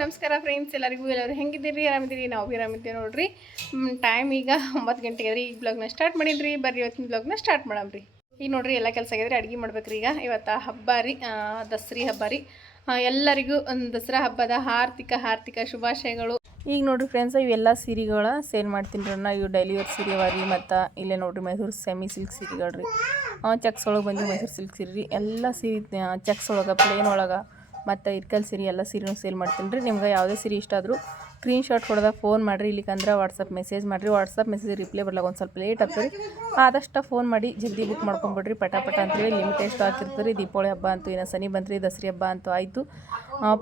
ನಮಸ್ಕಾರ ಫ್ರೆಂಡ್ಸ್ ಎಲ್ಲರಿಗೂ, ಎಲ್ಲರೂ ಹೆಂಗಿದ್ದೀರಿ? ಆರಾಮಿದ್ದೀರಿ? ನಾವು ಆರಾಮಿದ್ದೀವಿ ನೋಡ್ರಿ. ಟೈಮ್ ಈಗ ಒಂಬತ್ತು ಗಂಟೆಗೆ ರೀ. ಈಗ ಬ್ಲಾಗ್ನ ಸ್ಟಾರ್ಟ್ ಮಾಡಿದ್ರಿ. ಬರ್ರಿ ಇವತ್ತಿನ ಬ್ಲಾಗ್ನ ಸ್ಟಾರ್ಟ್ ಮಾಡಮ್ರಿ ಈಗ ನೋಡ್ರಿ, ಎಲ್ಲ ಕೆಲಸ ಆಗಿದ್ರೆ ಅಡುಗೆ ಮಾಡ್ಬೇಕ್ರಿ ಈಗ. ಇವತ್ತು ಹಬ್ಬ ರೀ ದಸರಿ ಹಬ್ಬ ರೀ. ಎಲ್ಲರಿಗೂ ದಸರಾ ಹಬ್ಬದ ಹಾರ್ದಿಕ ಹಾರ್ದಿಕ ಶುಭಾಶಯಗಳು. ಈಗ ನೋಡ್ರಿ ಫ್ರೆಂಡ್ಸ್ ಇವೆಲ್ಲ ಸೀರೆಗಳ ಸೇಲ್ ಮಾಡ್ತೀನಿ ರೀ ನಾ ಇವು ಡೈಲಿ ವೇರ್ ಸೀರೆ ಅವ ರೀ. ಮತ್ತು ಇಲ್ಲೇ ನೋಡ್ರಿ ಮೈಸೂರು ಸೆಮಿ ಸಿಲ್ಕ್ ಸೀರೆಗಳು ರೀ. ಚೆಕ್ಸ್ ಒಳಗೆ ಬಂದು ಮೈಸೂರು ಸಿಲ್ಕ್ ಸೀರೆ ರೀ. ಎಲ್ಲ ಸೀರೆ ಚೆಕ್ಸ್ ಒಳಗೆ ಪ್ಲೇನ್ ಒಳಗೆ. ಮತ್ತು ಇರ್ಕಲ್ ಸೀರೆ ಎಲ್ಲ ಸೀರೆನೂ ಸೇಲ್ ಮಾಡ್ತೀನಿ ರೀ. ನಿಮ್ಗೆ ಯಾವುದೇ ಸೀರೆ ಇಷ್ಟ ಆದರೂ ಸ್ಕ್ರೀನ್ ಶಾಟ್ ಫೋನ್ ಮಾಡಿರಿ ಇಲ್ಲಿಕಂದ್ರೆ ವಾಟ್ಸಪ್ ಮೆಸೇಜ್ ಮಾಡಿರಿ. ವಾಟ್ಸಪ್ ಮೆಸೇಜ್ ರಿಪ್ಲೈ ಬರ್ಲಾಗ ಒಂದು ಸ್ವಲ್ಪ ಲೇಟ್ ಆಗ್ತದೆ ಆದಷ್ಟು ಫೋನ್ ಮಾಡಿ ಜಲ್ದಿ ಬುಕ್ ಮಾಡ್ಕೊಂಬಿಡ್ರಿ. ಪಟಾಪಟ ಪಟ ಅಂತೇಳಿ ಲಿಮಿಟ್ ಎಷ್ಟು ಹಾಕಿರ್ತೀರಿ ರೀ. ದೀಪಾವಳಿ ಹಬ್ಬ ಅಂತೂ, ಇನ್ನು ಸನಿ ಬಂತ್ರಿ, ದಸರಿ ಹಬ್ಬ ಅಂತೂ ಆಯಿತು.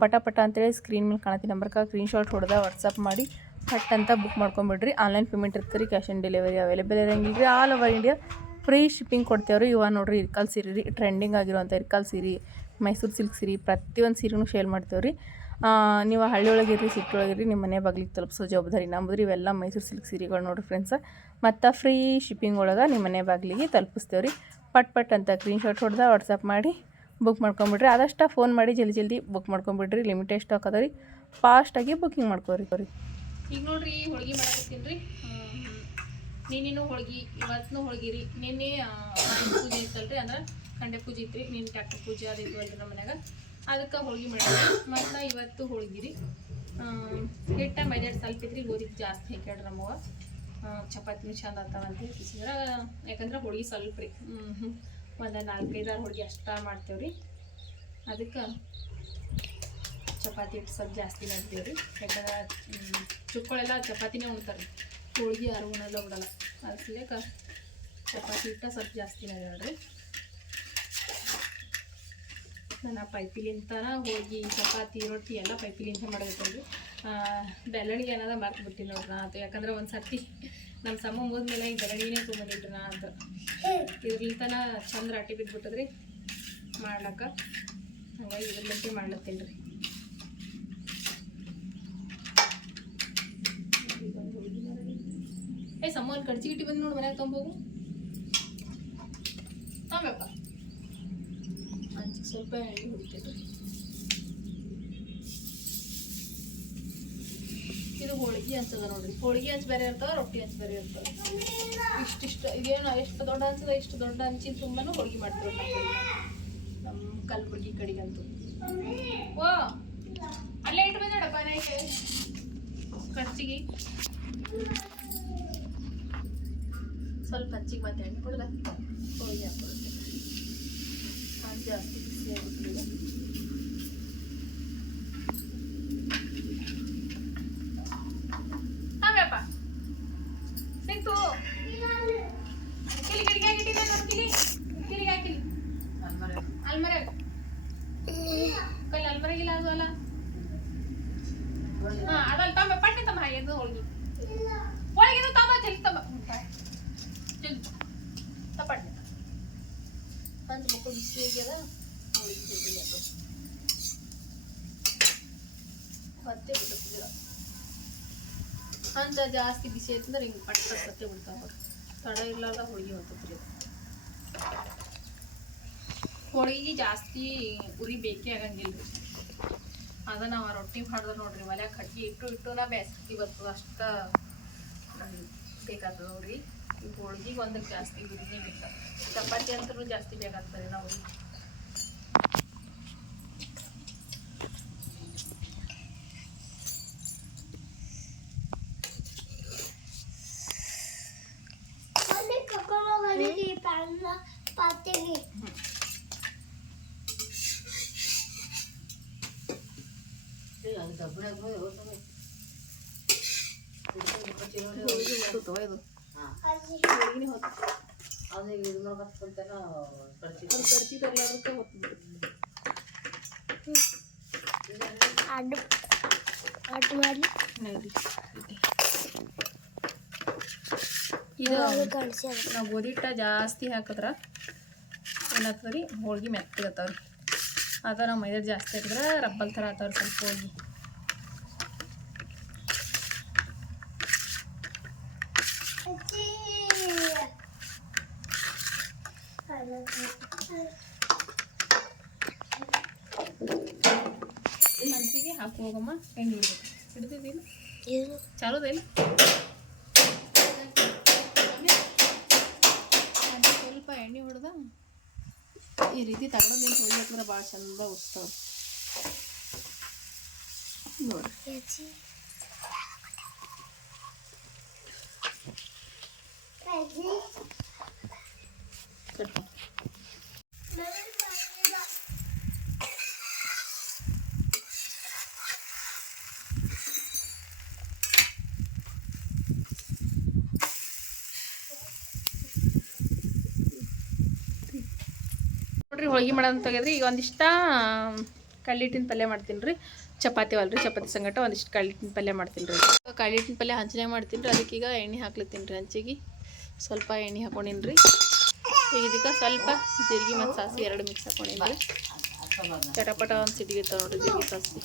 ಪಟಾಪಟ ಪಟ ಅಂತೇಳಿ ಸ್ಕ್ರೀನ್ ಮೇಲೆ ಕಾಣತಿ ನಂಬರ್ಗೆ ಸ್ಕ್ರೀನ್ ಶಾಟ್ ಹೊಡೆದ ವಾಟ್ಸಪ್ ಮಾಡಿ ಹಟ್ ಅಂತ ಬುಕ್ ಮಾಡ್ಕೊಂಬಿಡ್ರಿ. ಆನ್ಲೈನ್ ಪೇಮೆಂಟ್ ಇರ್ತೀರಿ ಕ್ಯಾಶ್ ಆನ್ ಡೆಲಿವರಿ ಅವೈಲೇಬಲ್ ಇರೋಂಗಿಲ್ಲ ರೀ. All over India free shipping ಕೊಡ್ತೇವ್ರಿ. ಇವಾಗ ನೋಡ್ರಿ ಇರ್ಕಲ್ ಸೀರೆ ರೀ ಟ್ರೆಂಡಿಂಗ್ ಆಗಿರುವಂಥ ಇರ್ಕಲ್ ಸೀರೆ. ಮೈಸೂರು ಸಿಲ್ಕ್ ಸೀರೆ, ಪ್ರತಿಯೊಂದು ಸೀರೆನೂ ಶೇರ್ ಮಾಡ್ತೇವೆ ರೀ. ನೀವು ಹಳ್ಳಿ ಒಳಗಿರಿ ಒಳಗಿರಿ ನಿಮ್ಮ ಮನೆ ಬಾಗಿಲಿಗೆ ತಲುಪಿಸೋ ಜವಾಬ್ದಾರಿ ನಮ್ಮದ್ರಿ ಇವೆಲ್ಲ ಮೈಸೂರು ಸಿಲ್ಕ್ ಸೀರೆಗಳು ನೋಡಿರಿ ಫ್ರೆಂಡ್ಸ್ ಮತ್ತು ಫ್ರೀ ಶಿಪ್ಪಿಂಗ್ ಒಳಗೆ ನಿಮ್ಮ ಮನೆ ಬಾಗಿಲಿಗೆ ತಲುಪಿಸ್ತೇವೆ ರೀ. ಪಟ್ ಪಟ್ ಅಂತ ಸ್ಕ್ರೀನ್ ಶಾಟ್ ಹೊಡೆದ ವಾಟ್ಸಪ್ ಮಾಡಿ ಬುಕ್ ಮಾಡ್ಕೊಂಬಿಡ್ರಿ. ಆದಷ್ಟು ಫೋನ್ ಮಾಡಿ ಜಲ್ದಿ ಜಲ್ದಿ ಬುಕ್ ಮಾಡ್ಕೊಂಬಿಡ್ರಿ. ಲಿಮಿಟೆಡ್ ಸ್ಟಾಕ್ ಅದ ರೀ. ಫಾಸ್ಟಾಗಿ ಬುಕಿಂಗ್ ಮಾಡ್ಕೋರಿ ಬರ್ರಿ ಈಗ ನೋಡ್ರಿ ಹೋಳಿಗೆ ಮಾಡಕತ್ತೀನಿ ರೀ. ನಿನ್ನೆನೂ ಹೋಳಿಗೆ ಇವತ್ತಿನೂ ಹೋಳಿಗೆ ರೀ. ನಿನ್ನೆ ಪೂಜೆ ಇತ್ತಲ್ರಿ ಅಂದ್ರೆ ಕಂಡೆ ಪೂಜೆ ಇತ್ತು ರೀ ನಿನ್ನೆ ಟ್ಯಾಕ್ಟರ್ ಪೂಜೆ ಅದು ಇದು ಅಲ್ರಿ ನಮ್ಮ ಮನ್ಯಾಗ. ಅದಕ್ಕೆ ಹೋಳಿಗೆ ಮಾಡಿದ್ರಿ ಮತ್ತು ನಾ ಇವತ್ತು ಹೋಳ್ಗೆ ರೀ. ಹಿಟ್ಟ, ಮೈದಾಡ್ ಸ್ವಲ್ಪ ಇದ್ರಿ, ಗೋಧಿಗೆ ಜಾಸ್ತಿ ಹಾಕ್ಯಾಡ್ರಿ ನಮ್ಮವ್ವ ಚಪಾತಿನೂ ಚಂದ ಆಗ್ತಾವ ಅಂತ ಹೇಳ್ತಿಸಿದ್ರ ಯಾಕಂದ್ರೆ ಹೋಳ್ಗೆ ಸ್ವಲ್ಪ ರೀ. ಒಂದು ನಾಲ್ಕೈದಾರು ಹೋಳ್ಗೆ ಅಷ್ಟ ಮಾಡ್ತೇವ್ರಿ ಅದಕ್ಕೆ ಚಪಾತಿ ಹಿಟ್ಟು ಸ್ವಲ್ಪ ಜಾಸ್ತಿ ಮಾಡ್ತೀವಿ ರೀ. ಯಾಕಂದ್ರೆ ಚುಕ್ಕಳೆಲ್ಲ ಚಪಾತಿನೇ ಉಣ್ತಾರೆ. ಹೋಳಿಗೆ ಯಾರು ಉಣಲ್ಲ ಬಿಡಲ್ಲ ಅದಕ್ಕೆ ಚಪಾತಿ ಹಿಟ್ಟ ಸ್ವಲ್ಪ ಜಾಸ್ತಿ ಮಾಡ್ಯಾಳ್ರಿ. ನಾನು ಪೈಪಿಲಿಂತನ ಹೋಗಿ ಚಪಾತಿ, ರೊಟ್ಟಿ ಎಲ್ಲ ಪೈಪಿಲಿಂತ ಮಾಡಬೇಕಂದ್ರೆ ಬೆಳ್ಳಣಿಗೆ ಅನ್ನೋದ ಮರ್ತು ಬಿಟ್ಟಿನಿ ನೋಡ್ರಿ ನಾ ಅದು ಯಾಕಂದ್ರೆ ಒಂದು ಸರ್ತಿ ನಮ್ಮ ಸಮ ಮುಗಿದ್ಮೇಲೆ ಈ ಬೆಳಣಿನೇ ತೊಗೊಂಡಿದ್ರು ನಾ ಅಂತ. ಇದ್ರಲಿಂತನ ಚಂದ ರಾಟಿ ಬಿದ್ದುಬಿಟ್ಟದ್ರಿ ಮಾಡ್ಲಕ್ಕ. ಹಂಗಾಗಿ ಇದ್ರಲಿಂತೆ ಮಾಡ್ಲತ್ತೀನಿ ರೀ. ಏ ಸಮ ಅಲ್ಲಿ ಕಡ್ಚಿ ಇಟ್ಟು ಬಂದು ನೋಡಿ ಮನ್ಯಾಗ ತೊಗೊಂಬೋಗು ಹಾಂ ಸ್ವಲ್ಪ ಎಣ್ಣೆ ಹೊಡಿತೈತೆ ಇದು ಹೋಳಿಗೆ ಹಂಚದ ನೋಡ್ರಿ. ಹೋಳಿಗೆ ಹಂಚ್ ಬೇರೆ ಇರ್ತಾವ, ರೊಟ್ಟಿ ಹಂಚ್ ಬೇರೆ ಇರ್ತಾವ. ಇಷ್ಟಿಷ್ಟ ಇದೇನು ಎಷ್ಟು ದೊಡ್ಡ ಹಂಚದ, ಇಷ್ಟು ದೊಡ್ಡ ಹಂಚಿನ ತುಂಬಾನು ಹೋಳಿಗೆ ಮಾಡ್ತೀವಿ ನಮ್ಮ ಕಲ್ಬುರ್ಗಿ ಕಡೆಗಂತೂ. ಓ, ಅಲ್ಲೇ ಇಟ್ಟು ಬಂದ ನೈಟ್ ಖರ್ಚಿಗೆ. ಸ್ವಲ್ಪ ಹಂಚಿಗೆ ಮತ್ತೆ ಎಣ್ಣೆ ಕೊಡ್ದ ಹೋಳಿಗೆ ಹಾಕ್ಕೊಡುತ್ತೆ ಅದು ಜಾಸ್ತಿ ಬಿಸಿ ಆಗುತ್ತೆ ಈಗ ಹಾಗಪ್ಪ ಸಿಕ್ತು ಕಿಲಿ ಕಿಡಿಗೆ ಹಾಕಿಟ್ಟಿದ್ದೆ ನೋಡು ಕಿಲಿ ಕಿಲಿಗೆ ಹಾಕಿಲಿ ಅಲ್ಮರೆ ಕೈಲಿ ಅಲ್ಮರೆಗಿಲ್ಲ ಅದು ಅಲ್ಲ ಹಾ ಅದಲ್ಲ ತಮ್ಮ ಪಟ್ಟೆ ತಮ್ಮ ಎದ್ದು ಹೋಳ್ಗಿ ಹೋಳಿಗೆ ಹಂಚ್ ಅವಳಿಗೆ ಮತ್ತೆ ಬಿಟ್ಟಿದ್ದೀರ ಹಂಚ ಜಾಸ್ತಿ ಬಿಸಿ ಆಯ್ತಂದ್ರೆ ಹಿಂಗೆ ಪಟ್ಟ ಸತ್ತೆ ಬಿಡ್ತಾವ ತಡ ಇರ್ಲಾರ್ದ ಹೋಳಿಗೆ ಹೊತ್ತತ್ರಿ ಹೋಳಿಗೆ ಜಾಸ್ತಿ ಉರಿ ಬೇಕೇ ಆಗಂಗಿಲ್ಲ ರೀ. ಅದ ನಾವು ರೊಟ್ಟಿ ಮಾಡಿದ್ರೆ ನೋಡ್ರಿ ಮನ್ಯಾಗ ಕಟ್ಟಿ ಇಟ್ಟು ಇಟ್ಟು ನಾ ಬೇಸತಿ ಬರ್ತದ ಅಷ್ಟ. ಬೇಕಾಗ್ತದ ನೋಡ್ರಿ ಈ ಹೋಳ್ಗಿಗೆ ಒಂದಕ್ಕೆ ಜಾಸ್ತಿ ಉರಿನೇ ಬೇಕು ಚಪಾತಿ ಅಂತೂ ಜಾಸ್ತಿ ಬೇಕಾಗ್ತದೆ ನಾವು ಹೋಳಿಗೆ ಹೊತ್ತುತ್ತವ ಇದು ಹೋಳಿಗೆನೇ ಹೊತ್ತು ಅದು ಕರ್ಚಿ ತರ್ಲಾರ್ದಕ್ಕೆ ಹೊತ್ತು ಇದು ನಾವು ಗೋಧಿ ಹಿಟ್ಟ ಜಾಸ್ತಿ ಹಾಕಿದ್ರ ಏನಾಗ್ತದೆ ರೀ ಹೋಳ್ಗೆ ಮೆತ್ತಗತ್ತವ್ರಿ ಅದ ನಾವು ಮೈದಾ ಜಾಸ್ತಿ ಹಾಕಿದ್ರೆ ರಬ್ಬಲ್ ಥರ ಆತವ್ರಿ ಸ್ವಲ್ಪ ಹೋಳ್ಗೆ ಈ ಮನ್ಸಿಗೆ ಹಾಕು ಹೋಗಮ್ಮ ಎಣ್ಣೆ ಹಿಡ್ಬೇಕು ಹಿಡ್ದಿದ್ದೀನಿ ಏನು ಚಾಲೋದೇನು ಸ್ವಲ್ಪ ಎಣ್ಣೆ ಹೊಡೆದ ಈ ರೀತಿ ತಗೊಂಡು ಹೊಡಿಬೇಕಂದ್ರೆ ಭಾಳ ಚಂದ ಉಸ್ತಾವ ನೋಡ್ರಿ ಕಟ್ ನೋಡ್ರಿ, ಹೋಳಿಗೆ ಮಾಡೋದು ತೆಗೆದ್ರಿ. ಈಗ ಒಂದಿಷ್ಟ ಕಳ್ಳಿಟ್ಟಿನ ಪಲ್ಯ ಮಾಡ್ತೀನಿ ರೀ ಚಪಾತಿ ಅಲ್ರಿ, ಚಪಾತಿ ಸಂಗಟ ಒಂದಿಷ್ಟು ಕಳ್ಳಿಟ್ಟಿನ ಪಲ್ಯ ಮಾಡ್ತೀನಿ ರೀ ಕಳ್ಳಿಟ್ಟಿನ ಪಲ್ಯ ಹಂಚನೆ ಮಾಡ್ತೀನಿ ರೀ ಅದಕ್ಕೆ ಈಗ ಎಣ್ಣೆ ಹಾಕ್ಲತ್ತೀನಿ ರೀ ಹಂಚಿಗೆ. ಸ್ವಲ್ಪ ಎಣ್ಣೆ ಹಾಕೊಂಡಿನಿ ರೀ ಈಗ ಇದಕ್ಕೆ ಸ್ವಲ್ಪ ಜೀರಿಗೆ ಮತ್ತು ಸಾಸಿವೆ ಎರಡು ಮಿಕ್ಸ್ ಹಾಕೊಂಡಿನಿ ರೀ ಚಟಪಟ ಒಂದು ಸಿಟಿಗೆ ನೋಡ್ರಿ, ಜೀರಿಗೆ ಸಾಸಿವೆ.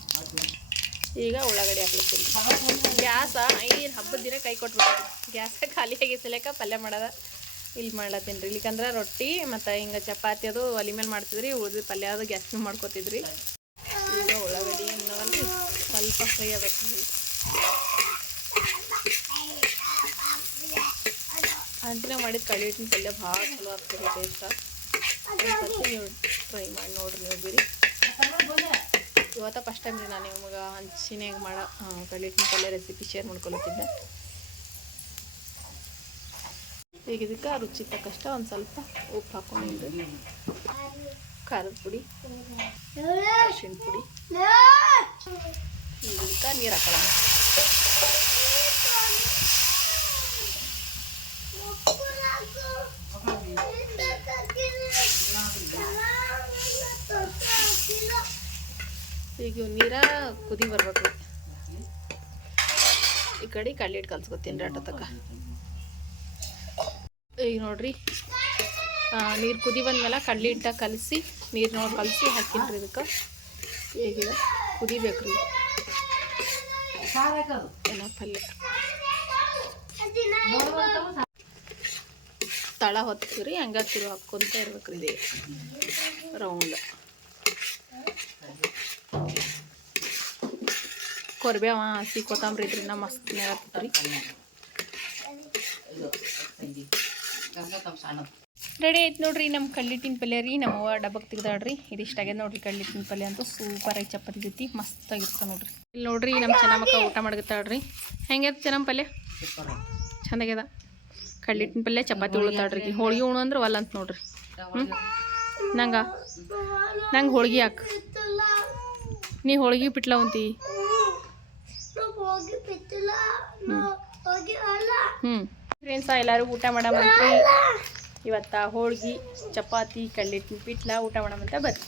ಈಗ ಉಳ್ಳಾಗಡ್ಡಿ ಹಾಕ್ಲತ್ತೀನಿ ಗ್ಯಾಸ, ಐದು ಹಬ್ಬದ ದಿನ ಕೈ ಕೊಟ್ಬಿಟ್ಟು ಗ್ಯಾಸ ಖಾಲಿ ಆಗಿಸಲೇಕ ಪಲ್ಯ ಮಾಡೋದ. ಇಲ್ಲಿ ಮಾಡ್ಲತ್ತೀನಿ ರೀ. ಇಲ್ಲಿಕಂದ್ರೆ ರೊಟ್ಟಿ ಮತ್ತು ಹಿಂಗೆ ಚಪಾತಿ ಅದು ಒಲೆ ಮೇಲೆ ಮಾಡ್ತಿದ್ರಿ, ಉಳಿದ ಪಲ್ಯ ಅದು ಗ್ಯಾಸ್ ಮೇಲೆ ಮಾಡ್ಕೊತಿದ್ರಿ. ಈಗ ಉಳ್ಳಾಗಡ್ಡಿ ಸ್ವಲ್ಪ ಫ್ರೈ ಆಗ್ತೀವಿ ಅಂತಿನ ಮಾಡಿದ ಕಳಿ ಇಟ್ಟಿನ ಪಲ್ಯ ಭಾಳ ಚಲೋ ಆಗ್ತದೆ ಟೇಸ್ಟ್ ನೀವು ಟ್ರೈ ಮಾಡಿ ನೋಡ್ರಿ ನೀವು ಬಿರಿ ಇವತ್ತ ಫಸ್ಟ್ ಟೈಮ್ ರೀ ನಾನು ನಿಮ್ಗೆ ಹಂಚಿನಾಗ ಮಾಡೋ ಕಳಿ ಹಿಟ್ಟಿನ ಪಲ್ಯ ರೆಸಿಪಿ ಶೇರ್ ಮಾಡ್ಕೊಳತ್ತಿದ್ದೆ. ಈಗ ಇದಕ್ಕೆ ರುಚಿ ತಕ್ಕಷ್ಟ ಒಂದು ಸ್ವಲ್ಪ ಉಪ್ಪು ಹಾಕೊಂಡಿದ್ರಿ ಖಾರದ ಪುಡಿ, ಅರಿಶಿನ ಪುಡಿ ಇದಕ್ಕೆ ನೀರು ಹಾಕೋಣ ಈಗ ನೀರ ಕುದಿ ಬರ್ಬೇಕು. ಈ ಕಡೆ ಕಡ್ಲಿ ಹಿಟ್ಟು ಕಲ್ಸ್ಕೊತೀನಿ ರೀ ತಕ್ಕ ಈಗ ನೋಡಿರಿ. ನೀರು ಕುದಿ ಬಂದ್ಮೇಲೆ ಕಡ್ಲಿ ಹಿಟ್ಟ ಕಲಸಿ, ನೀರು ನೋಡಿ ಕಲಸಿ ಹಾಕಿನ್ರಿ ಇದಕ್ಕೆ. ಈಗ ಕುದಿಬೇಕ್ರಿ. ಏನೋ ಪಲ್ಯ. ತಳ ಹೊತ್ತೀವಿ ರೀ ಹಂಗ ತಿರು ಹಾಕ್ಕೊಂತ ಇರ್ಬೇಕು ರೀ ಇದು. ರೌಂಡ್. ಕೊರ್ಬೇವ ಹಸಿ ಕೊತ್ತಂಬರಿ ಇದ್ರಿಂದ ಮಸ್ತ್ ರೀ ರೆಡಿ ಆಯ್ತು ನೋಡ್ರಿ ನಮ್ಮ ಕಳ್ಳಿಟ್ಟಿನ ಪಲ್ಯ ರೀ ನಮ್ಮವ್ವ ಡಬ್ಬಕ್ಕೆ ತೆಗ್ದಾಡ್ರಿ ಇದಿಷ್ಟ ಆಗ್ಯದ ನೋಡ್ರಿ ಕಳ್ಳಿಟ್ಟಿನ ಪಲ್ಯ ಅಂತೂ ಸೂಪರ್ ಆಗಿ ಚಪಾತಿ ಜೊತೆ ಮಸ್ತ್ ಆಗಿರ್ತದೆ ನೋಡ್ರಿ. ಇಲ್ಲಿ ನೋಡ್ರಿ ನಮ್ಮ ಚೆನ್ನಮ್ಮಕ್ಕ ಊಟ ಮಾಡಗತ್ತಾಳ್ರಿ ಹೆಂಗ್ಯದ ಚೆನ್ನಮ್ಮ ಪಲ್ಯ? ಚಂದಾಗ್ಯದ ಕಳ್ಳಿಟ್ಟಿನ ಪಲ್ಯ ಚಪಾತಿ ಉಳ್ತಾಳ್ರಿ ಹೋಳಿಗೆ ಉಣು ಅಂದ್ರೆ ಒಲ್ಲ ಅಂತ ನೋಡ್ರಿ. ಹ್ಞೂ ನಂಗ? ನಂಗೆ ಹೋಳಿಗೆ ಹಾಕ್. ನೀ ಹೋಳ್ಗೆ ಪಿಟ್ಲ ಉಂತಿ? ಹ್ಞೂ ಫ್ರೆಂಡ್ಸ ಎಲ್ಲರೂ ಊಟ ಮಾಡಮಂತ್ರಿ ಇವತ್ತ ಹೋಳ್ಗೆ ಚಪಾತಿ ಕಳ್ಳಿಟ್ಟಿನ ಪಿಟ್ಲ ಊಟ ಮಾಡಮಂತ ಬರ್ರಿ